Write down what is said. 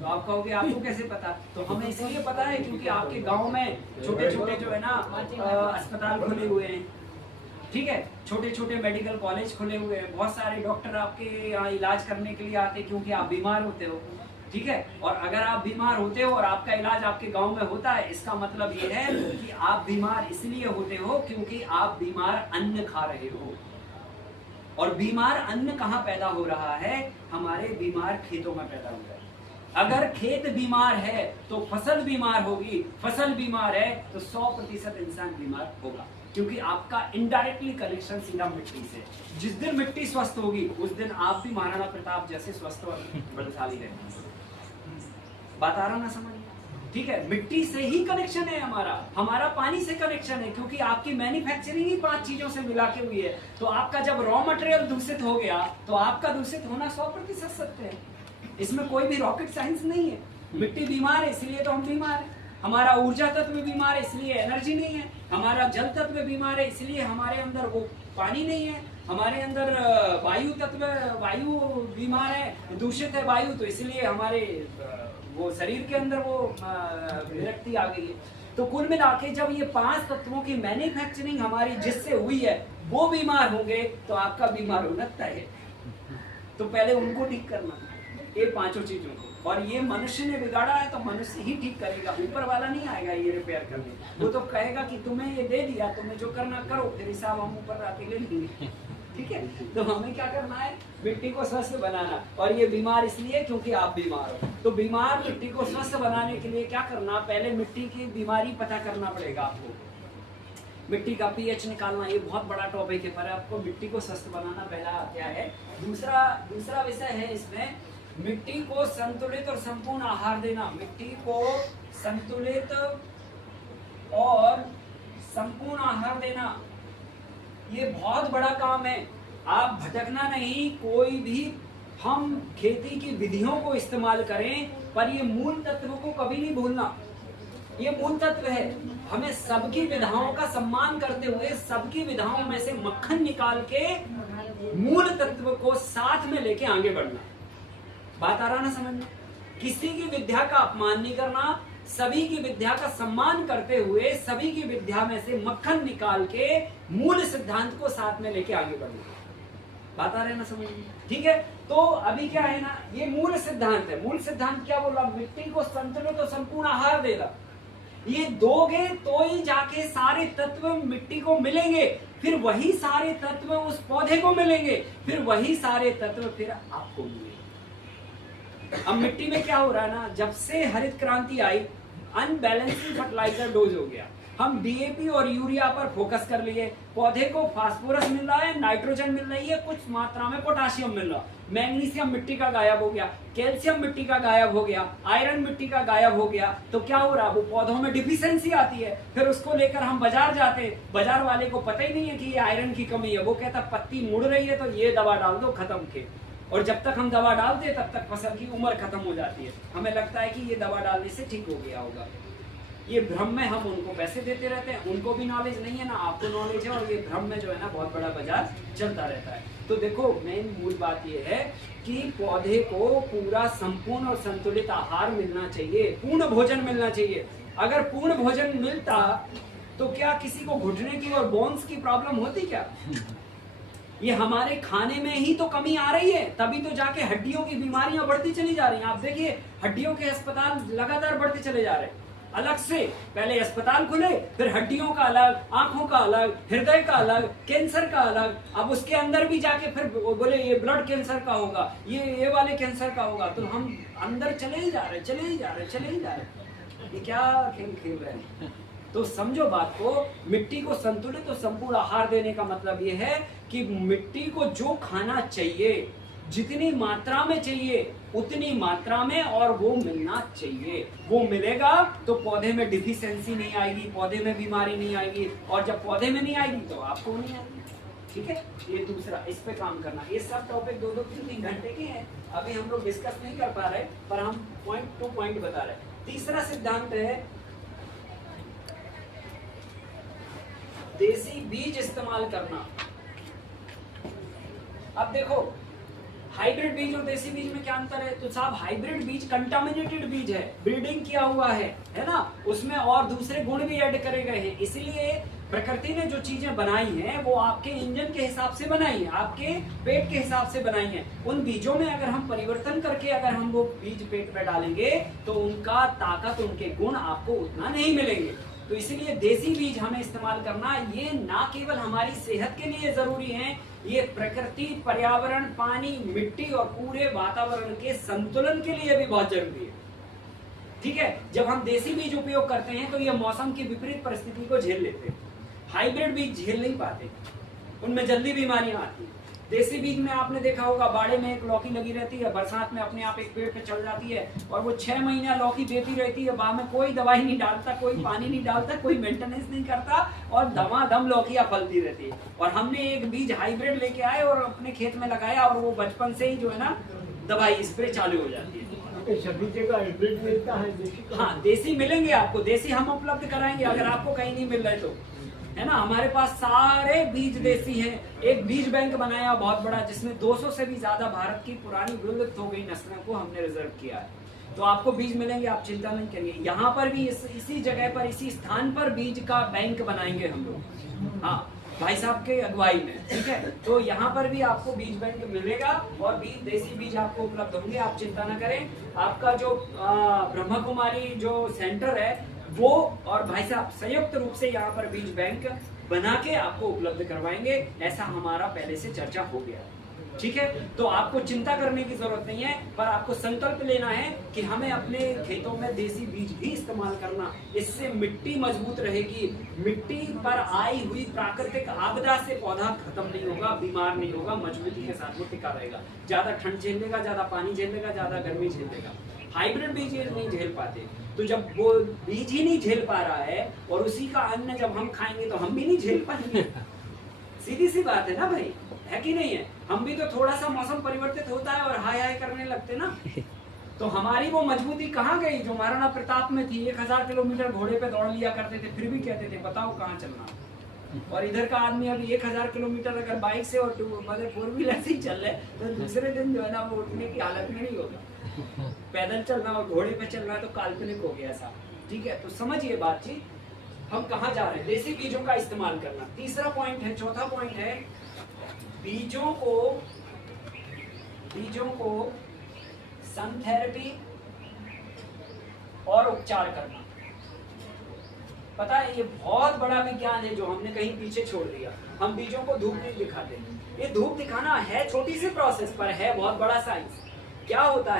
तो आप कहोगे आपको कैसे पता? तो हमें इसलिए पता है क्योंकि आपके गांव में छोटे छोटे जो है ना अस्पताल खुले हुए हैं, ठीक है, छोटे छोटे मेडिकल कॉलेज खुले हुए हैं, बहुत सारे डॉक्टर आपके यहाँ इलाज करने के लिए आते हैं क्योंकि आप बीमार होते हो, ठीक है। और अगर आप बीमार होते हो और आपका इलाज आपके गांव में होता है, इसका मतलब ये है कि आप बीमार इसलिए होते हो क्योंकि आप बीमार अन्न खा रहे हो। और बीमार अन्न कहाँ पैदा हो रहा है? हमारे बीमार खेतों में पैदा हो रहा है। अगर खेत बीमार है तो फसल बीमार होगी, फसल बीमार है तो 100% इंसान बीमार होगा, क्योंकि आपका इनडायरेक्टली कनेक्शन सीधा मिट्टी से। जिस दिन मिट्टी स्वस्थ होगी उस दिन आप भी महाराणा प्रताप जैसे स्वस्थ और बलशाली रहेंगे। बात आ रहा ना समझ? ठीक है, मिट्टी से ही कनेक्शन है हमारा पानी से कनेक्शन है, क्योंकि आपकी मैन्युफैक्चरिंग ही 5 चीजों से मिला के हुई है। तो आपका जब रॉ मटेरियल दूषित हो गया तो आपका दूषित होना 100% सत्य है, इसमें कोई भी रॉकेट साइंस नहीं है। मिट्टी बीमार है इसलिए तो हम बीमार है, हमारा ऊर्जा तत्व बीमार है इसलिए एनर्जी नहीं है, हमारा जल तत्व बीमार है इसलिए हमारे अंदर वो पानी नहीं है, हमारे अंदर वायु तत्व वायु बीमार है, दूषित है वायु, तो इसलिए हमारे वो शरीर के अंदर वो विरक्ति आ गई है। तो कुल मिला के जब ये 5 तत्वों की मैन्युफैक्चरिंग हमारी जिससे हुई है वो बीमार होंगे तो आपका बीमार होना तय है। तो पहले उनको ठीक करना, ये 5 चीजों को। और ये मनुष्य ने बिगाड़ा है तो मनुष्य ही ठीक करेगा, ऊपर वाला नहीं आएगा ये रिपेयर करने। वो तो कहेगा कि तुम्हें ये दे दिया, तुम्हें जो करना करो, फिर हिसाब हम ऊपर आके ले लेंगे, ठीक है। तो हमें क्या करना है? मिट्टी को स्वस्थ बनाना। और ये बीमार इसलिए क्योंकि आप बीमार हो। तो बीमार मिट्टी को स्वस्थ बनाने के लिए क्या करना? पहले मिट्टी की बीमारी पता करना पड़ेगा आपको, मिट्टी का पीएच निकालना। ये बहुत बड़ा टॉपिक है, पर आपको मिट्टी को स्वस्थ बनाना पहला क्या है। दूसरा विषय है इसमें, मिट्टी को संतुलित और संपूर्ण आहार देना। मिट्टी को संतुलित और संपूर्ण आहार देना, ये बहुत बड़ा काम है। आप भटकना नहीं, कोई भी हम खेती की विधियों को इस्तेमाल करें, पर ये मूल तत्व को कभी नहीं भूलना। ये मूल तत्व है, हमें सबकी विधाओं का सम्मान करते हुए सबकी विधाओं में से मक्खन निकाल के मूल तत्व को साथ में लेके आगे बढ़ना। बात आ रहा ना समझ में? किसी की विद्या का अपमान नहीं करना, सभी की विद्या का सम्मान करते हुए सभी की विद्या में से मक्खन निकाल के मूल सिद्धांत को साथ में लेके आगे बढ़ना। बात आ रही है ना समझ में? ठीक है, तो अभी क्या है ना, ये मूल सिद्धांत है। मूल सिद्धांत क्या बोला? मिट्टी को संतुलित और संपूर्ण आहार देगा। ये दोगे तो ही जाके सारे तत्व मिट्टी को मिलेंगे, फिर वही सारे तत्व उस पौधे को मिलेंगे, फिर वही सारे तत्व फिर आपको मिलेंगे। अब मिट्टी में क्या हो रहा है ना, जब से हरित क्रांति आई, अनबैलेंस्ड फर्टिलाइजर डोज हो गया। हम डीएपी और यूरिया पर फोकस कर लिए, पौधे को फास्फोरस मिल रहा है, नाइट्रोजन मिल रही है, कुछ मात्रा में पोटाशियम मिल रहा, मैग्नीशियम मिट्टी का गायब हो गया, कैल्शियम मिट्टी का गायब हो गया, आयरन मिट्टी का गायब हो गया। तो क्या हो रहा, वो पौधों में डिफिशियंसी आती है। फिर उसको लेकर हम बाजार जाते, बाजार वाले को पता ही नहीं है कि ये आयरन की कमी है। वो कहता पत्ती मुड़ रही है तो ये दवा डाल दो, खत्म खेत। और जब तक हम दवा डालते तब तक फसल की उम्र खत्म हो जाती है। हमें लगता है कि ये दवा डालने से ठीक हो गया होगा। ये भ्रम में हम उनको पैसे देते रहते हैं, उनको भी नॉलेज नहीं है ना आपको नॉलेज है, और ये भ्रम में जो है ना बहुत बड़ा बाजार चलता रहता है। तो देखो, मेन मूल बात ये है कि पौधे को पूरा संपूर्ण और संतुलित आहार मिलना चाहिए, पूर्ण भोजन मिलना चाहिए। अगर पूर्ण भोजन मिलता तो क्या किसी को घुटने की और बोन्स की प्रॉब्लम होती क्या? ये हमारे खाने में ही तो कमी आ रही है, तभी तो जाके हड्डियों की बीमारियां बढ़ती चली जा रही हैं। आप देखिए, हड्डियों के अस्पताल लगातार बढ़ते चले जा रहे हैं। अलग से पहले अस्पताल खुले, फिर हड्डियों का अलग, आंखों का अलग, हृदय का अलग, कैंसर का अलग। अब उसके अंदर भी जाके फिर बोले ये ब्लड कैंसर का होगा, ये वाले कैंसर का होगा। तो हम अंदर चले ही जा रहे, चले ही जा रहे, चले ही जा रहे। ये क्या खेल खेल रहे हैं? तो समझो बात को, मिट्टी को संतुलित और संपूर्ण आहार देने का मतलब ये है कि मिट्टी को जो खाना चाहिए, जितनी मात्रा में चाहिए उतनी मात्रा में, और वो मिलना चाहिए। वो मिलेगा तो पौधे में डिफिशियंसी नहीं आएगी, पौधे में बीमारी नहीं आएगी, और जब पौधे में नहीं आएगी तो आपको नहीं आएगी। ठीक है, ये दूसरा, इस पे काम करना। ये सब टॉपिक 2-2, 3-3 घंटे के हैं, अभी हम लोग डिस्कस नहीं कर पा रहे, पर हम पॉइंट टू पॉइंट बता रहे। तीसरा सिद्धांत है देसी बीज इस्तेमाल करना। अब देखो, हाइब्रिड बीज और देसी बीज में क्या अंतर है? तो साहब हाइब्रिड बीज कंटामिनेटेड बीज है, ब्रीडिंग किया हुआ है ना, उसमें और दूसरे गुण भी ऐड करे गए हैं। इसलिए प्रकृति ने जो चीजें बनाई हैं वो आपके इंजन के हिसाब से बनाई है, आपके पेट के हिसाब से बनाई है। उन बीजों में अगर हम परिवर्तन करके अगर हम वो बीज पेट में डालेंगे तो उनका ताकत, उनके गुण आपको उतना नहीं मिलेंगे। तो इसीलिए देसी बीज हमें इस्तेमाल करना, ये ना केवल हमारी सेहत के लिए जरूरी है, ये प्रकृति, पर्यावरण, पानी, मिट्टी और पूरे वातावरण के संतुलन के लिए भी बहुत जरूरी है। ठीक है, जब हम देसी बीज उपयोग करते हैं तो ये मौसम की विपरीत परिस्थिति को झेल लेते हैं। हाइब्रिड बीज झेल नहीं पाते, उनमें जल्दी बीमारियां आती हैं। देसी बीज में आपने देखा होगा, बाड़े में एक लौकी लगी रहती है, बरसात में अपने आप एक पेड़ पे चढ़ जाती है और वो 6 महीना लौकी देती रहती है। बाद में कोई दवाई नहीं डालता, कोई पानी नहीं डालता, कोई मेंटेनेंस नहीं करता और दमादम लौकियां फलती रहती है। और हमने एक बीज हाइब्रिड लेके आए और अपने खेत में लगाया और वो बचपन से ही जो है ना दवाई स्प्रे चालू हो जाती है। सभी जगह हाइब्रिड मिलता है, देसी हाँ, देसी मिलेंगे आपको, देसी हम उपलब्ध कराएंगे अगर आपको कहीं नहीं मिल रहे तो, है ना। हमारे पास सारे बीज देसी हैं। एक बीज बैंक बनाया बहुत बड़ा, जिसमें 200 से भी ज्यादा भारत की पुरानी विलुप्त हो गई नस्लों को हमने रिजर्व किया है। तो आपको बीज मिलेंगे, आप चिंता नहीं करिए। यहाँ पर भी इसी जगह पर, इसी स्थान पर बीज का बैंक बनाएंगे हम लोग, हाँ, भाई साहब के अगुवाई में। ठीक है, तो यहाँ पर भी आपको बीज बैंक मिलेगा और बीज, देसी बीज आपको उपलब्ध होंगे, आप चिंता न करें। आपका जो ब्रह्मा कुमारी जो सेंटर है वो और भाई साहब संयुक्त रूप से यहाँ पर बीज बैंक बना के आपको उपलब्ध करवाएंगे, ऐसा हमारा पहले से चर्चा हो गया। ठीक है, तो आपको चिंता करने की जरूरत नहीं है, पर आपको संकल्प लेना है कि हमें अपने खेतों में देसी बीज भी इस्तेमाल करना। इससे मिट्टी मजबूत रहेगी, मिट्टी पर आई हुई प्राकृतिक आपदा से पौधा खत्म नहीं होगा, बीमार नहीं होगा, मजबूती के साथ वो टिका रहेगा। ज्यादा ठंड झेल लेगा, ज्यादा पानी झेल लेगा, ज्यादा गर्मी झेल लेगा। हाइब्रिड बीज ये नहीं झेल पाते। तो जब वो बीज ही नहीं झेल पा रहा है और उसी का अन्न जब हम खाएंगे तो हम भी नहीं झेल पाएंगे। सीधी सी बात है ना भाई, है कि नहीं है? हम भी तो थोड़ा सा मौसम परिवर्तित होता है और हाय हाय करने लगते ना, तो हमारी वो मजबूती कहाँ गई जो महाराणा प्रताप में थी। 1000 किलोमीटर घोड़े पे दौड़ लिया करते थे, फिर भी कहते थे बताओ कहाँ चलना। और इधर का आदमी अभी 1000 किलोमीटर अगर बाइक से और 4 व्हीलर से ही चल रहे तो दूसरे दिन जो है ना वो उठने की हालत में नहीं होगा। पैदल चलना और घोड़े पे चलना तो काल्पनिक हो गया साहब। ठीक है, तो समझिए बातचीत, हम कहाँ जा रहे हैं। देसी बीजों का इस्तेमाल करना तीसरा पॉइंट है। चौथा पॉइंट है बीजों को सन थेरेपी और उपचार करना। पता है ये बहुत बड़ा विज्ञान है जो हमने कहीं पीछे छोड़ दिया। हम बीजों को धूप नहीं दिखाते। ये धूप दिखाना है छोटी सी प्रोसेस, पर है बहुत बड़ा साइंस। क्या होता है